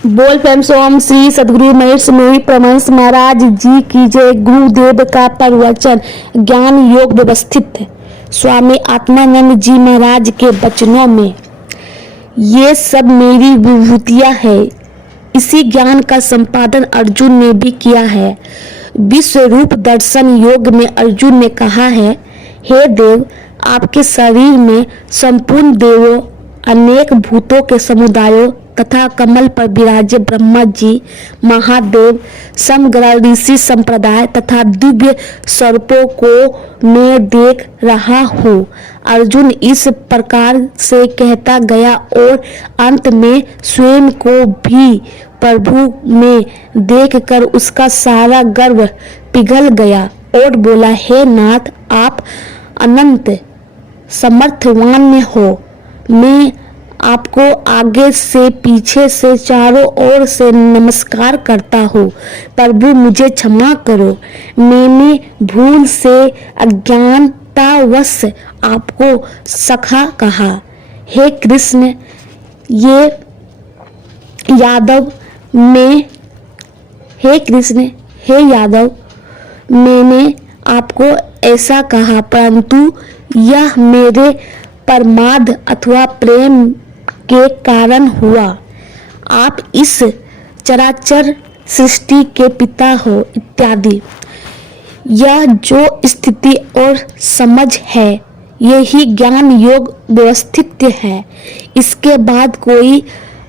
बोल प्रेम से ओम श्री सद्गुरु महेश मोहि परमहंस महाराज जी की जय। गुरुदेव का प्रवचन ज्ञान योग व्यवस्थित स्वामी आत्मानंद जी महाराज के वचनों में। ये सब मेरी विभूतियां है। इसी ज्ञान का संपादन अर्जुन ने भी किया है। विश्व रूप दर्शन योग में अर्जुन ने कहा है, हे देव, आपके शरीर में संपूर्ण देवों, अनेक भूतों के समुदायों तथा कमल पर विराजे ब्रह्मा जी, महादेव, समग्र ऋषि संप्रदाय तथा दिव्य स्वरूपों को मैं देख रहा हूँ। अर्जुन इस प्रकार से कहता गया और अंत में स्वयं को भी प्रभु में देखकर उसका सारा गर्व पिघल गया और बोला, हे नाथ, आप अनंत समर्थवान हो। मैं आपको आगे से पीछे से चारों ओर से नमस्कार करता हूँ। प्रभु मुझे क्षमा करो, मैंने भूल से अज्ञानतावश आपको सखा कहा। हे कृष्ण, ये यादव मैंने आपको ऐसा कहा, परंतु यह मेरे प्रमाद अथवा प्रेम के कारण हुआ। आप इस चराचर सृष्टि के पिता हो इत्यादि। यह जो स्थिति और समझ है, यही ज्ञान योग व्यवस्थित है। इसके बाद कोई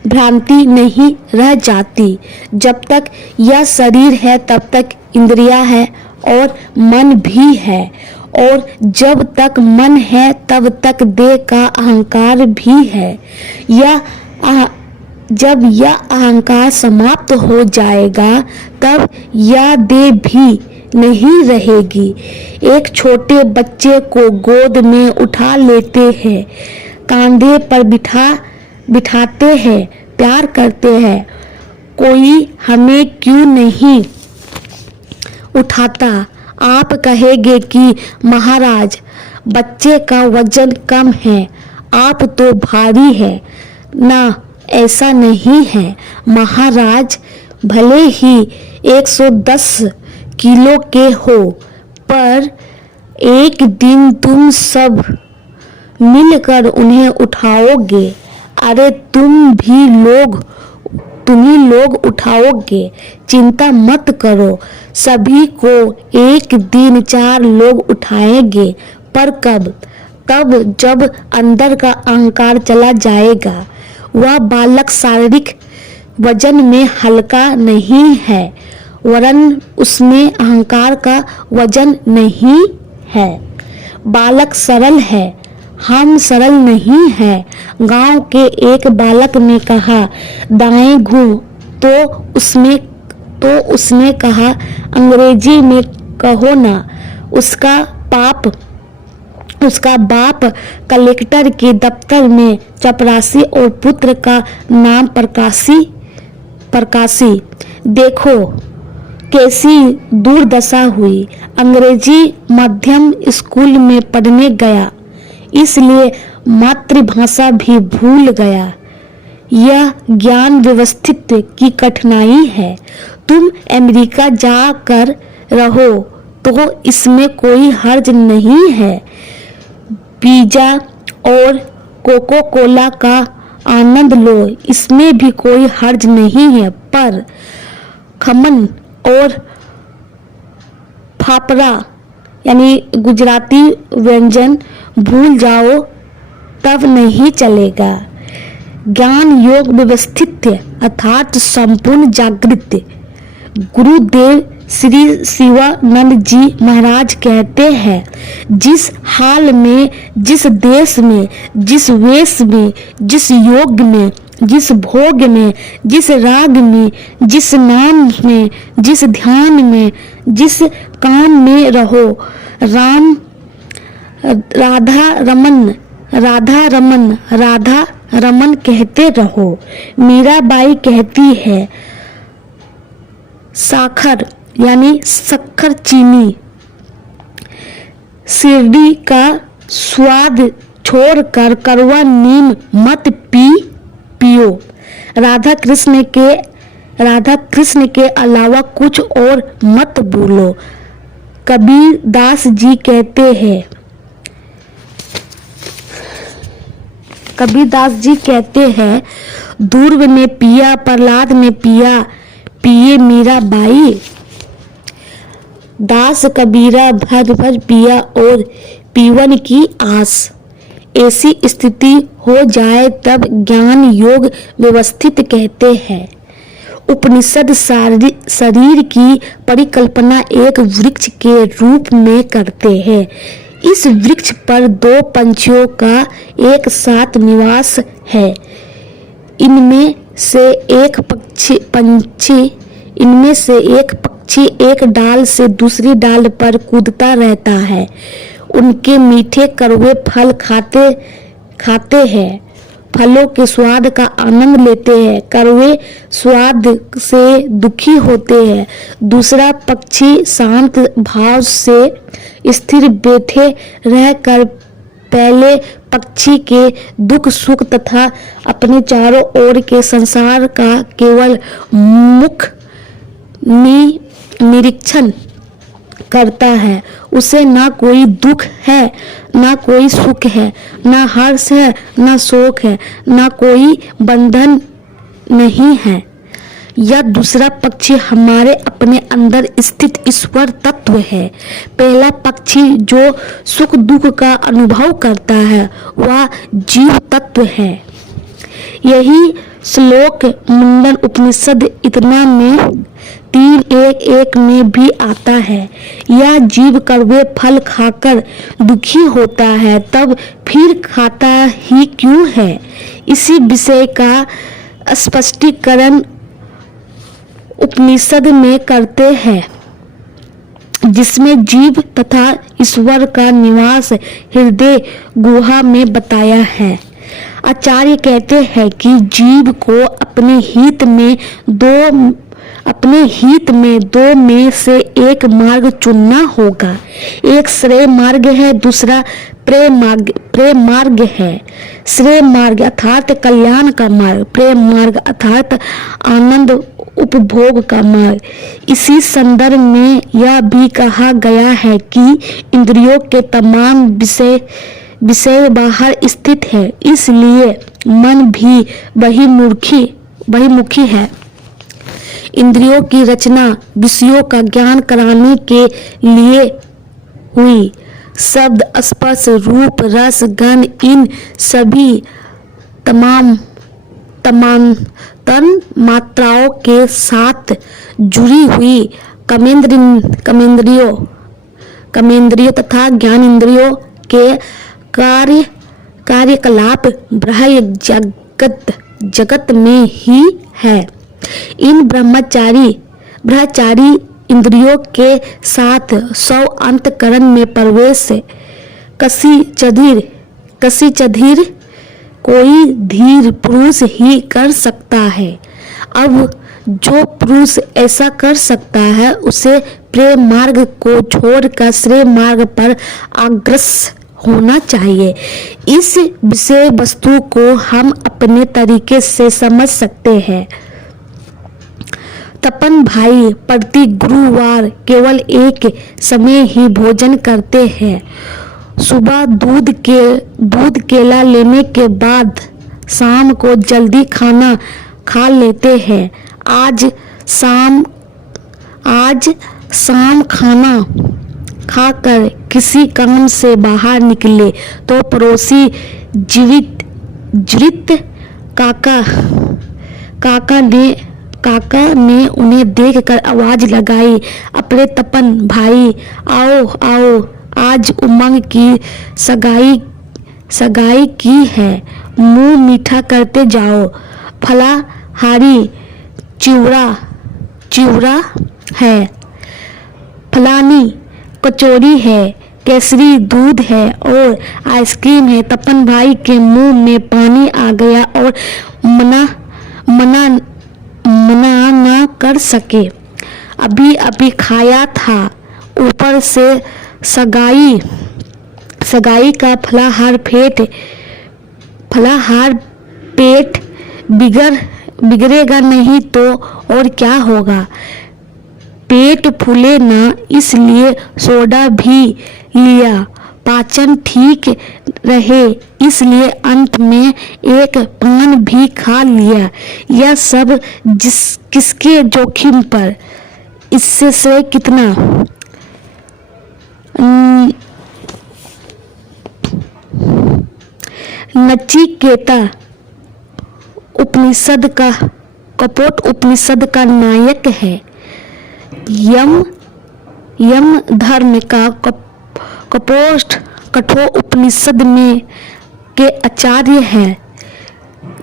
भ्रांति नहीं रह जाती। जब तक यह शरीर है तब तक इंद्रियां है और मन भी है, और जब तक मन है तब तक देह का अहंकार भी है। जब यह अहंकार समाप्त हो जाएगा तब यह देह भी नहीं रहेगी। एक छोटे बच्चे को गोद में उठा लेते हैं, कंधे पर बिठाते हैं, प्यार करते हैं। कोई हमें क्यों नहीं उठाता? आप कहेंगे कि महाराज, बच्चे का वजन कम है, आप तो भारी है ना। ऐसा नहीं है महाराज, भले ही 110 किलो के हो, पर एक दिन तुम सब मिलकर उन्हें उठाओगे। अरे तुम ही लोग उठाओगे, चिंता मत करो। सभी को एक दिन 4 लोग उठाएंगे, पर कब? तब जब अंदर का अहंकार चला जाएगा। वह बालक शारीरिक वजन में हल्का नहीं है, वरन उसमें अहंकार का वजन नहीं है। बालक सरल है, हम सरल नहीं हैं। गांव के एक बालक ने कहा, दाएं घूम, तो उसने कहा, अंग्रेजी में कहो ना। उसका बाप कलेक्टर के दफ्तर में चपरासी और पुत्र का नाम प्रकाशी। देखो कैसी दुर्दशा हुई। अंग्रेजी मध्यम स्कूल में पढ़ने गया, इसलिए मातृभाषा भी भूल गया। यह ज्ञान व्यवस्थित की कठिनाई है। तुम अमेरिका जाकर रहो तो इसमें कोई हर्ज नहीं है। पिज़्ज़ा और कोको कोला का आनंद लो, इसमें भी कोई हर्ज नहीं है। पर खमन और फाफड़ा यानी गुजराती व्यंजन भूल जाओ, तब नहीं चलेगा। ज्ञान योग व्यवस्थित अर्थात संपूर्ण जागृत। गुरुदेव श्री शिवानंद जी महाराज कहते हैं, जिस हाल में, जिस देश में, जिस वेश में, जिस योग में, जिस भोग में, जिस राग में, जिस नाम में, जिस ध्यान में, जिस काम में रहो, राधा रमन कहते रहो। मीराबाई कहती है, साखर यानी शक्कर चीनी, शिरडी का स्वाद छोड़कर कड़वा नीम मत पियो। राधा कृष्ण के अलावा कुछ और मत बोलो। कबीर दास जी कहते हैं ध्रुव ने पिया, प्रहलाद ने पिया, पिए मीरा बाई। दास कबीरा भर भर पिया और पीवन की आस। ऐसी स्थिति हो जाए तब ज्ञान योग व्यवस्थित कहते हैं। उपनिषद शरीर की परिकल्पना एक वृक्ष के रूप में करते हैं। इस वृक्ष पर दो पंछियों का एक साथ निवास है। इनमें से एक पक्षी एक डाल से दूसरी डाल पर कूदता रहता है। उनके मीठे कड़वे फल खाते हैं, फलों के स्वाद का आनंद लेते हैं, कड़वे स्वाद से दुखी होते हैं। दूसरा पक्षी शांत भाव से स्थिर बैठे रहकर पहले पक्षी के दुख सुख तथा अपने चारों ओर के संसार का केवल मुख निरीक्षण करता है। उसे ना कोई दुख है, ना कोई सुख है, ना हर्ष है, ना शोक है, ना कोई बंधन नहीं है। यह दूसरा पक्षी हमारे अपने अंदर स्थित ईश्वर तत्व है। पहला पक्षी जो सुख दुख का अनुभव करता है वह जीव तत्व है। यही श्लोक मुंडन उपनिषद इतना में 3:1 में भी आता है। यह जीव कड़वे फल खाकर दुखी होता है, तब फिर खाता ही क्यों है? इसी विषय का स्पष्टीकरण उपनिषद में करते हैं, जिसमें जीव तथा ईश्वर का निवास हृदय गुहा में बताया है। आचार्य कहते हैं कि जीव को अपने हित में दो में से एक मार्ग चुनना होगा। एक श्रेय मार्ग है, दूसरा प्रेम मार्ग है। श्रेय मार्ग अर्थात कल्याण का मार्ग, प्रेम मार्ग अर्थात आनंद उपभोग का मार्ग। इसी संदर्भ में यह भी कहा गया है कि इंद्रियों के तमाम विषय बाहर स्थित है, इसलिए मन भी बहिर्मुखी है। इंद्रियों की रचना विषयों का ज्ञान कराने के लिए हुई। शब्द, स्पर्श, रूप, रस, गंध इन सभी तमाम तन मात्राओं के साथ जुड़ी हुई कर्मेंद्रियों तथा ज्ञानेंद्रियों के कार्यकलाप बाह्य जगत में ही है। इन ब्रह्मचारी इंद्रियों के साथ सौ अंतकरण में प्रवेश कसी चधिर कोई धीर पुरुष ही कर सकता है। अब जो पुरुष ऐसा कर सकता है उसे प्रेम मार्ग को छोड़कर श्रेय मार्ग पर अग्रसर होना चाहिए। इस विषय वस्तु को हम अपने तरीके से समझ सकते हैं। तपन भाई प्रति गुरुवार केवल एक समय ही भोजन करते हैं। सुबह दूध केला लेने के बाद शाम को जल्दी खाना खा लेते हैं। आज शाम खाना खाकर किसी काम से बाहर निकले तो पड़ोसी जीवित काका ने उन्हें देखकर आवाज लगाई, अपने तपन भाई आओ आज उमंग की सगाई की है, मुंह मीठा करते जाओ। फलाहारी चिवड़ा है, फलानी कचौरी है, केसरी दूध है और आइसक्रीम है। तपन भाई के मुंह में पानी आ गया और मना न कर सके। अभी खाया था, ऊपर से सगाई का फलाहार पेट बिगड़ेगा नहीं तो और क्या होगा। पेट फूले ना इसलिए सोडा भी लिया, पाचन ठीक रहे इसलिए अंत में एक पान भी खा लिया। यह सब किसके जोखिम पर, इससे श्रेय कितना। नचिकेता उपनिषद का कपोट उपनिषद का नायक है। यम धर्म का कपोष्ठ कठोर उपनिषद में के आचार्य है।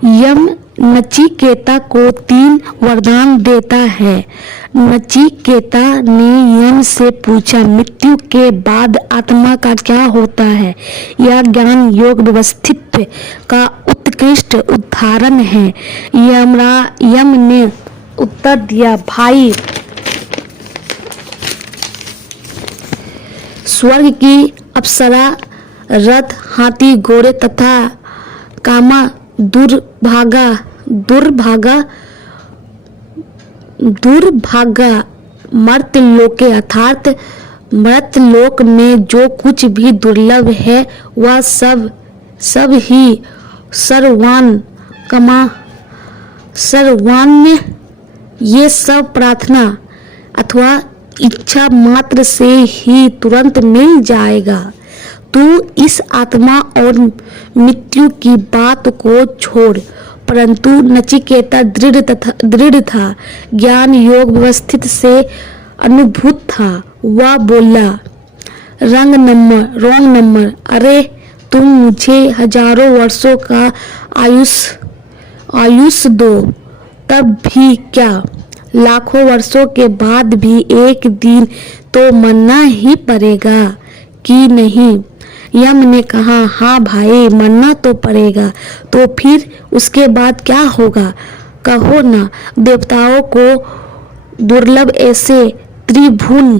यम नचिकेता को 3 वरदान देता है। नचिकेता ने यम से पूछा, मृत्यु के बाद आत्मा का क्या होता है। यह ज्ञान योग व्यवस्थित का उत्कृष्ट उदाहरण है। यम ने उत्तर दिया, भाई स्वर्ग की अप्सरा, रथ, हाथी, घोड़े तथा कामा दुर्भागा मर्त्यलोके अर्थात मर्त्यलोक में जो कुछ भी दुर्लभ है वह सब ही सर्वान्य ये सब प्रार्थना अथवा इच्छा मात्र से ही तुरंत मिल जाएगा। तू इस आत्मा और मृत्यु की बात को छोड़। परंतु नचिकेता दृढ़ था, ज्ञान योग व्यवस्थित से अनुभूत था। वह बोला, रॉन्ग नंबर, अरे तुम मुझे हजारों वर्षों का आयुष दो तब भी क्या, लाखों वर्षों के बाद भी एक दिन तो मरना ही पड़ेगा कि नहीं। यम ने कहा, हाँ भाई मरना तो पड़ेगा, तो फिर उसके बाद क्या होगा, कहो ना। देवताओं को दुर्लभ ऐसे त्रिभुवन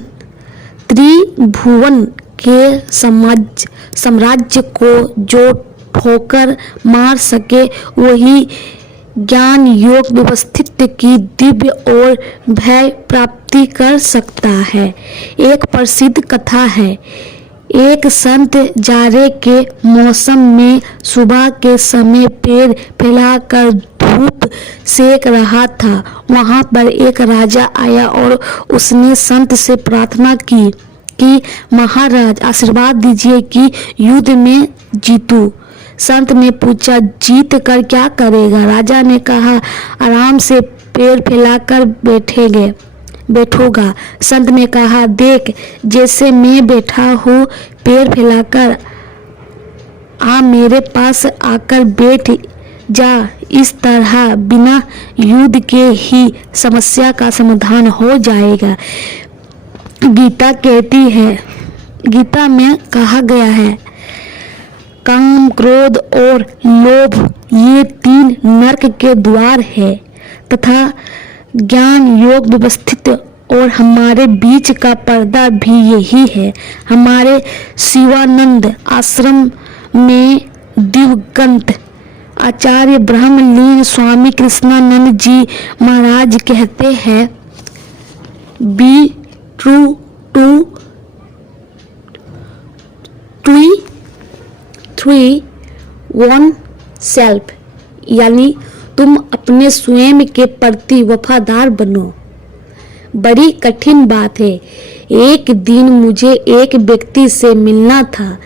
के साम्राज्य को जो ठोकर मार सके वही ज्ञान योग व्यवस्थित की दिव्य और भय प्राप्ति कर सकता है। एक प्रसिद्ध कथा है, एक संत जाड़े के मौसम में सुबह के समय पैर फैलाकर धूप सेक रहा था। वहां पर एक राजा आया और उसने संत से प्रार्थना की कि महाराज आशीर्वाद दीजिए कि युद्ध में जीतूं। संत ने पूछा, जीत कर क्या करेगा। राजा ने कहा, आराम से पैर फैलाकर बैठोगा। संत ने कहा, देख जैसे मैं बैठा हूँ पैर फैलाकर आ मेरे पास आकर बैठ जा। इस तरह बिना युद्ध के ही समस्या का समाधान हो जाएगा। गीता में कहा गया है, काम, क्रोध और लोभ ये 3 नरक के द्वार है तथा ज्ञान योग व्यवस्थित और हमारे बीच का पर्दा भी यही है। हमारे शिवानंद आश्रम में दिवंगत आचार्य ब्रह्मलीन स्वामी कृष्णानंद जी महाराज कहते हैं, be true to oneself, यानी तुम अपने स्वयं के प्रति वफादार बनो। बड़ी कठिन बात है। एक दिन मुझे एक व्यक्ति से मिलना था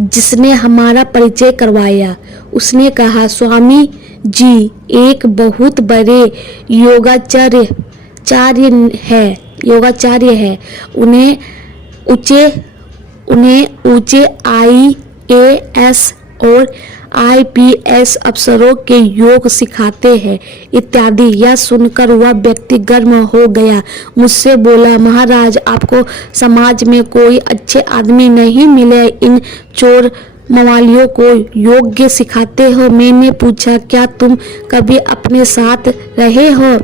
जिसने हमारा परिचय करवाया। उसने कहा, स्वामी जी एक बहुत बड़े योगाचार्य है। उन्हें ऊंचे IAS और IPS अफसरों के योग सिखाते हैं इत्यादि। यह सुनकर वह व्यक्ति गर्म हो गया। मुझसे बोला, महाराज आपको समाज में कोई अच्छे आदमी नहीं मिले, इन चोर मवालियों को योग सिखाते हो। मैंने पूछा, क्या तुम कभी अपने साथ रहे हो?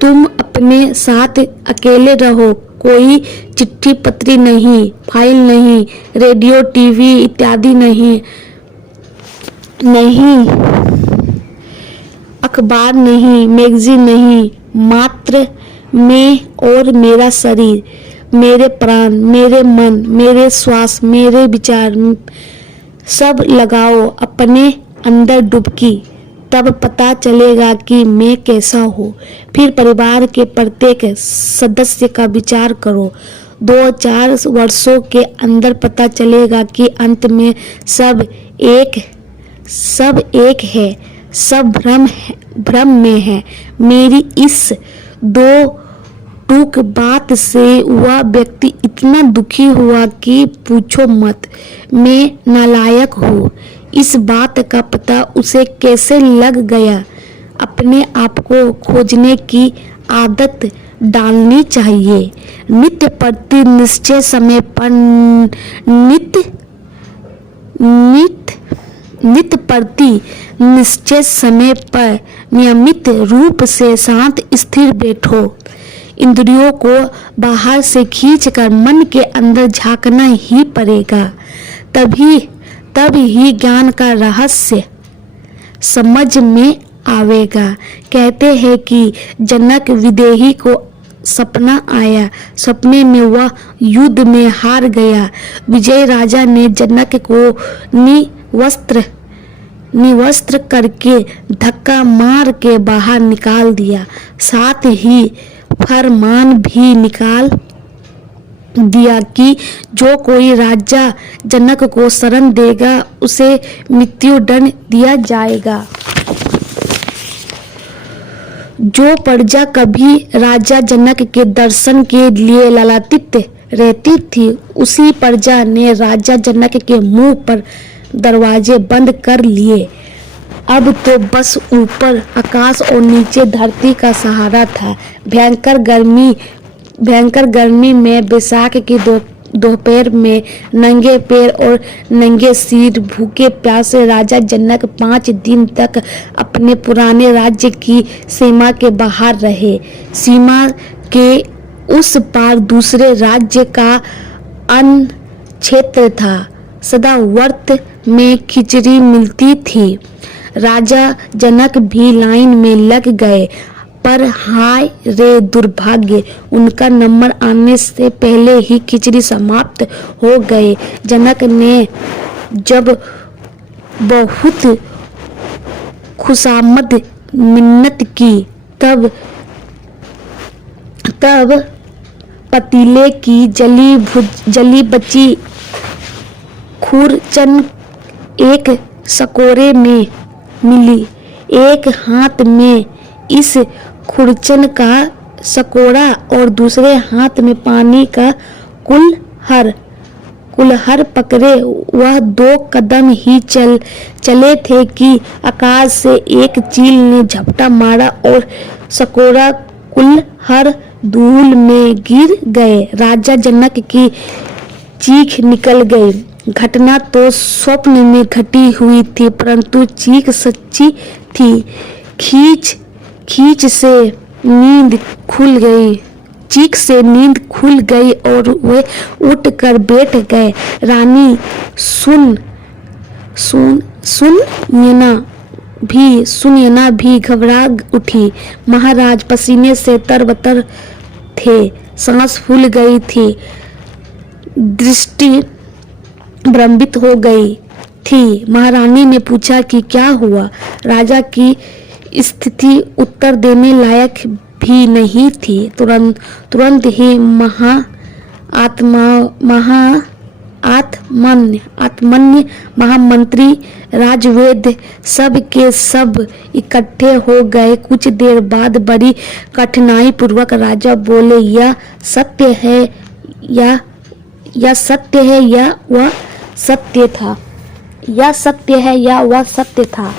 तुम अपने साथ अकेले रहो, कोई चिट्ठी पत्री नहीं, फाइल नहीं, रेडियो टीवी इत्यादि नहीं। अखबार नहीं, मैगजीन नहीं, मात्र मैं और मेरा शरीर, मेरे प्राण, मेरे मन, मेरे श्वास, मेरे विचार, सब लगाओ अपने अंदर डुबकी, तब पता चलेगा कि मैं कैसा हूँ। फिर परिवार के प्रत्येक सदस्य का विचार करो। 2-4 वर्षों के अंदर पता चलेगा कि अंत में सब एक है, सब भ्रम में है। मेरी इस 2 टूक बात से वह व्यक्ति इतना दुखी हुआ कि पूछो मत। मैं नालायक हूँ। इस बात का पता उसे कैसे लग गया? अपने आप को खोजने की आदत डालनी चाहिए। नित्य प्रति निश्चय समय पर नित्य प्रति निश्चय समय पर नियमित रूप से शांत स्थिर बैठो। इंद्रियों को बाहर से खींचकर मन के अंदर झांकना ही पड़ेगा। तब ही ज्ञान का रहस्य समझ में आवेगा। कहते हैं कि जनक विदेही को सपना आया। सपने में वह युद्ध में हार गया। विजय राजा ने जनक को निवस्त्र करके धक्का मार के बाहर निकाल दिया। साथ ही फरमान भी निकाल दिया कि जो कोई राजा जनक को शरण देगा उसे मृत्युदंड दिया जाएगा। जो प्रजा कभी राजा जनक के दर्शन के लिए ललाटित रहती थी, उसी प्रजा ने राजा जनक के मुंह पर दरवाजे बंद कर लिए। अब तो बस ऊपर आकाश और नीचे धरती का सहारा था। भयंकर गर्मी में बैसाख की दोपहर में नंगे पैर और नंगे सिर भूखे प्यासे राजा जनक 5 दिन तक अपने पुराने राज्य की सीमा के बाहर रहे। सीमा के उस पार दूसरे राज्य का अन्न क्षेत्र था। सदावर्त में खिचड़ी मिलती थी। राजा जनक भी लाइन में लग गए, पर हाय रे दुर्भाग्य, उनका नंबर आने से पहले ही खिचड़ी समाप्त हो गए। जनक ने जब बहुत खुशामद मिन्नत की, तब पतीले की जली बची खुरचन एक सकोरे में मिली। एक हाथ में इस खुरचन का सकोरा और दूसरे हाथ में पानी का कुल्हड़ पकड़े वह 2 कदम ही चले थे कि आकाश से एक चील ने झपटा मारा और सकोरा कुल्हड़ धूल में गिर गए। राजा जनक की चीख निकल गई। घटना तो स्वप्न में घटी हुई थी, परंतु चीख सच्ची थी। चीख से नींद खुल गई और वे उठ कर बैठ गए। रानी सुनयना भी घबरा उठी। महाराज पसीने से तरबतर थे, सांस फूल गई थी, दृष्टि भ्रमित हो गई थी। महारानी ने पूछा कि क्या हुआ। राजा की स्थिति उत्तर देने लायक भी नहीं थी। तुरंत ही आत्मन्य महामंत्री राजवैद्य सब के सब इकट्ठे हो गए। कुछ देर बाद बड़ी कठिनाई पूर्वक राजा बोले, यह सत्य है या वह सत्य था।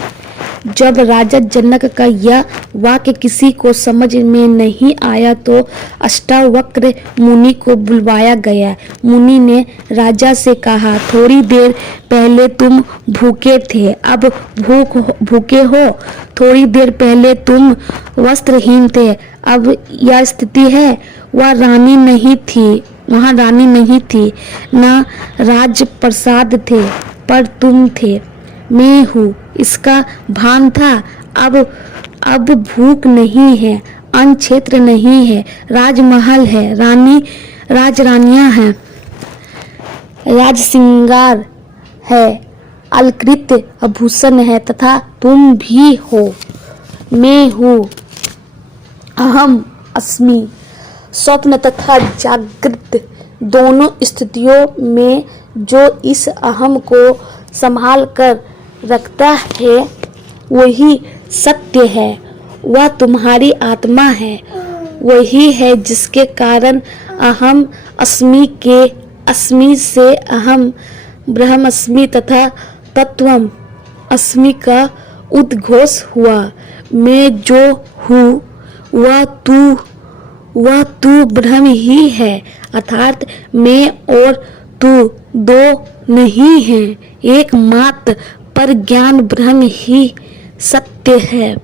जब राजा जनक का यह वाक्य किसी को समझ में नहीं आया तो अष्टावक्र मुनि को बुलवाया गया। मुनि ने राजा से कहा, थोड़ी देर पहले तुम भूखे थे, अब भूखे हो। थोड़ी देर पहले तुम वस्त्रहीन थे, अब यह स्थिति है। वहाँ रानी नहीं थी, न राजप्रसाद थे, पर तुम थे। मैं हूँ, इसका भान था। अब भूख नहीं है, अन्न क्षेत्र नहीं है, राजमहल है, राजरानियां हैं, राज श्रृंगार है, अलकृत आभूषण है, तथा तुम भी हो। मैं हूँ, अहम अस्मि। स्वप्न तथा जागृत दोनों स्थितियों में जो इस अहम को संभाल कर रखता है वही सत्य है, वह तुम्हारी आत्मा है। वही है जिसके कारण अहम अस्मि के अस्मि से अहम ब्रह्मस्मि तथा तत्वम अस्मि का उद्घोष हुआ। मैं जो हूँ वह तू ब्रह्म ही है, अर्थात मैं और तू दो नहीं है, एकमात्र पर ज्ञान ब्रह्म ही सत्य है।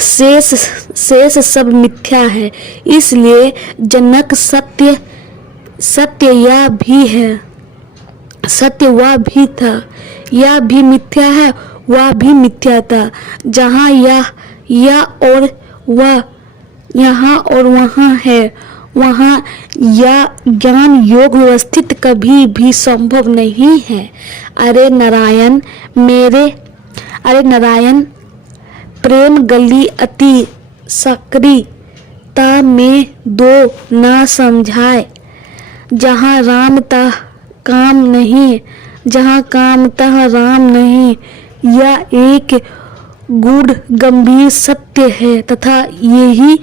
शेष सब मिथ्या है। इसलिए जनक सत्य यह भी है, सत्य वह भी था, यह भी मिथ्या है, वह भी मिथ्या था। जहाँ यह और वह, यहाँ और वहाँ है, वहाँ यह ज्ञान योग व्यवस्थित कभी भी संभव नहीं है। अरे नारायण प्रेम गली अति सकरी ता में दो ना समझाए। जहाँ राम तह काम नहीं, जहाँ काम तह राम नहीं, यह एक गूढ़ गंभीर सत्य है तथा यही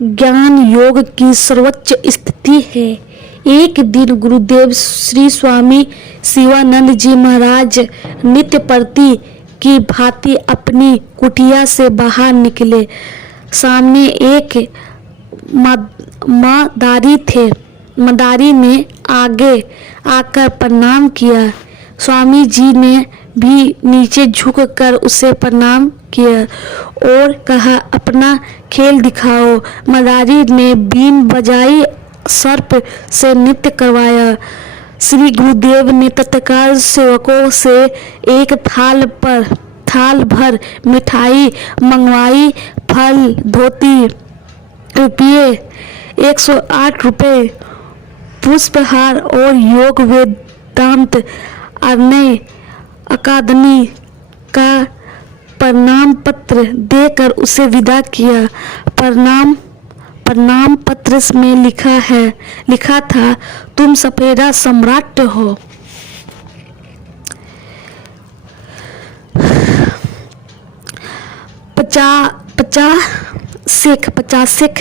ज्ञान योग की सर्वोच्च स्थिति है। एक दिन गुरुदेव श्री स्वामी शिवानंद जी महाराज नित्य प्रति की भांति अपनी कुटिया से बाहर निकले। सामने एक मदारी थे। मदारी ने आगे आकर प्रणाम किया। स्वामी जी ने भी नीचे झुककर उसे प्रणाम किया और कहा, अपना खेल दिखाओ। मदारी ने बीन बजाई, सर्प से नृत्य करवाया। श्री गुरुदेव ने तत्काल सेवकों से एक थाल भर मिठाई मंगवाई। फल धोती रुपये 108 रुपये, पुष्पहार और योग वेदांत अर्णय अकादमी का प्रणाम पत्र देकर उसे विदा किया। प्रणाम पत्र में लिखा था, तुम सपेरा सम्राट हो। 50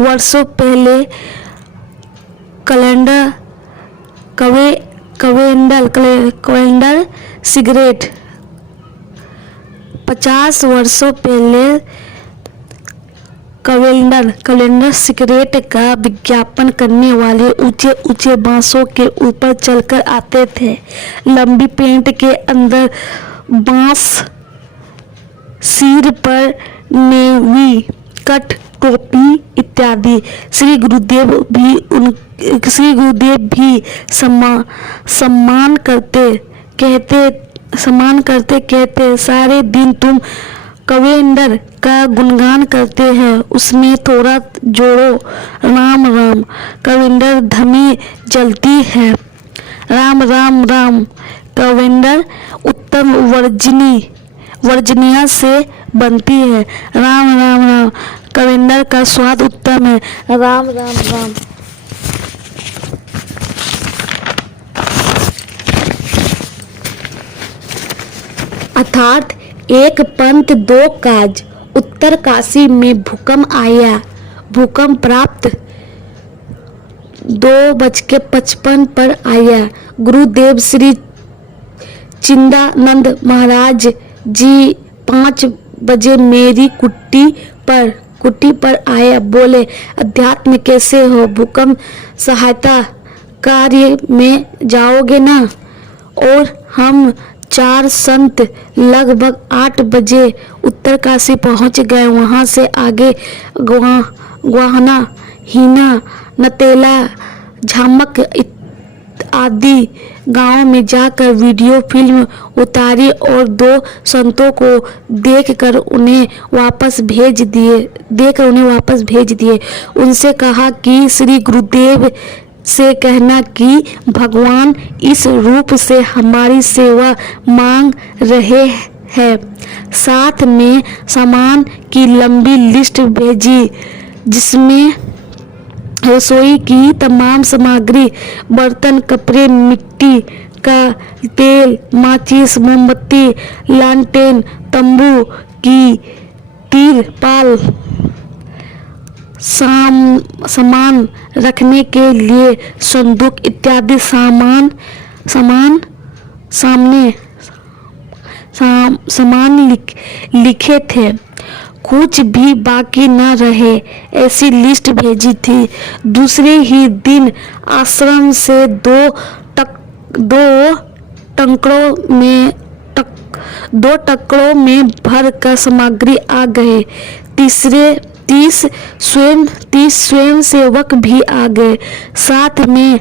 वर्षों पहले कैलेंडर सिगरेट 50 वर्षों पहले कैलेंडर सिगरेट का विज्ञापन करने वाले ऊंचे ऊंचे बांसों के ऊपर चलकर आते थे। लंबी पैंट के अंदर बांस, सिर पर नेवी कट टोपी इत्यादि। श्री गुरुदेव भी सम्मान करते कहते, सारे दिन तुम कैलेंडर का गुणगान करते हैं, उसमें थोड़ा जोड़ो, राम राम। कैलेंडर धमी जलती है, राम राम राम। कैलेंडर उत्तम वर्जनिया से बनती है, राम राम राम। कैलेंडर का स्वाद उत्तम है, राम राम राम। अर्थात एक पंथ दो काज। उत्तरकाशी में भूकंप आया। भूकंप प्राप्त 2:55 पर आया। गुरुदेव श्री चिदानंद महाराज जी 5 बजे मेरी कुटी पर आए। बोले, अध्यात्म कैसे हो? भूकंप सहायता कार्य में जाओगे ना? और हम 4 संत लगभग 8 बजे उत्तरकाशी पहुंच गए। वहां से आगे गुहाना, हीना, नतेला, झामक आदि गांव में जाकर वीडियो फिल्म उतारी और 2 संतों को देखकर उन्हें वापस भेज दिए। उनसे कहा कि श्री गुरुदेव से कहना कि भगवान इस रूप से हमारी सेवा मांग रहे हैं। साथ में सामान की लंबी लिस्ट भेजी, जिसमें रसोई की तमाम सामग्री, बर्तन, कपड़े, मिट्टी का तेल, माचिस, मोमबत्ती, लालटेन, तंबू की तिरपाल, सामान रखने के लिए संदूक इत्यादि सामान लिखे थे। कुछ भी बाकी न रहे ऐसी लिस्ट भेजी थी। दूसरे ही दिन आश्रम से 2 टंकरों में भर कर सामग्री आ गए। 30 स्वयं सेवक भी आ गए। साथ में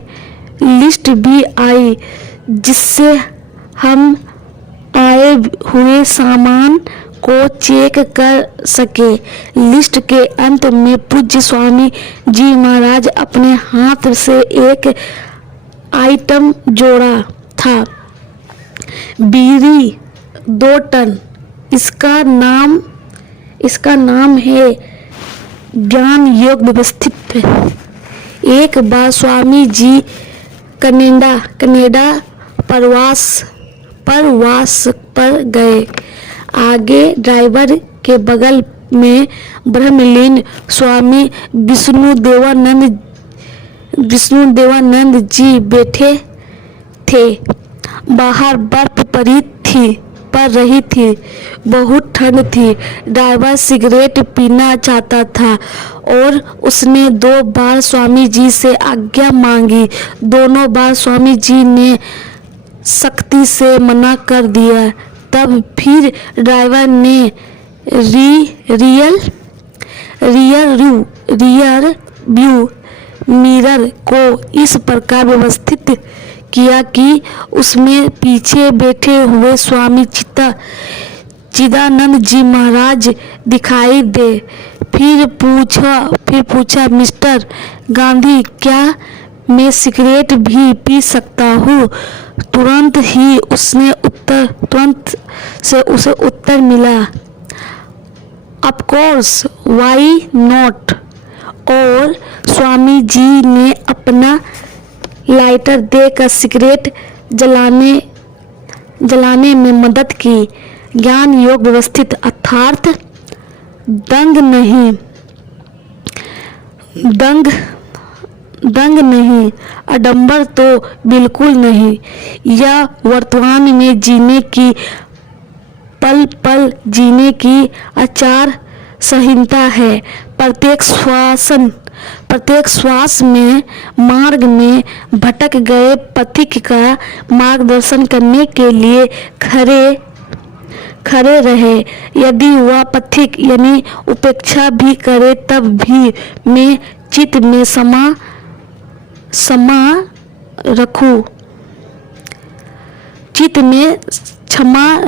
लिस्ट भी आई, जिससे हम आए हुए सामान को चेक कर सके। लिस्ट के अंत में पूज्य स्वामी जी महाराज अपने हाथ से एक आइटम जोड़ा था, बीड़ी 2 टन। इसका नाम है ज्ञान योग व्यवस्थित। एक बार स्वामी जी कनाडा प्रवास पर गए। आगे ड्राइवर के बगल में ब्रह्मलीन स्वामी विष्णुदेवानंद जी बैठे थे। बाहर बर्फ पड़ रही थी, बहुत ठंड थी। ड्राइवर सिगरेट पीना चाहता था और उसने 2 बार स्वामी जी से आज्ञा मांगी। दोनों बार स्वामी जी ने सख्ती से मना कर दिया। तब फिर ड्राइवर ने रियर व्यू मिरर को इस प्रकार व्यवस्थित किया कि उसमें पीछे बैठे हुए स्वामी चिदानंद जी महाराज दिखाई दे। फिर पूछा, मिस्टर गांधी, क्या मैं सिगरेट भी पी सकता हूँ? तुरंत से उसे उत्तर मिला, ऑफ कोर्स, व्हाई नॉट। और स्वामी जी ने अपना लाइटर देकर सिगरेट जलाने में मदद की। ज्ञान योग व्यवस्थित अर्थात दंग नहीं, आडंबर तो बिल्कुल नहीं। यह वर्तमान में जीने की, पल पल जीने की आचार संहिता है। प्रत्येक श्वास में मार्ग में भटक गए पथिक का मार्गदर्शन करने के लिए खड़े रहे। यदि वह पथिक यानी उपेक्षा भी करे, तब भी मैं चित्त में क्षमा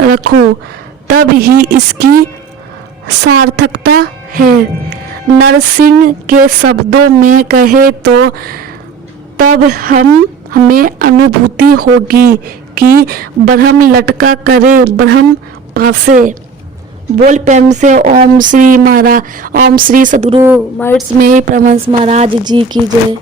रखूं, तब ही इसकी सार्थकता है। नरसिंह के शब्दों में कहे तो तब हमें अनुभूति होगी कि ब्रह्म लटका करे ब्रह्म पासे। बोल प्रेम से ओम श्री सद्गुरु महर्षि परमहंस महाराज जी की जय।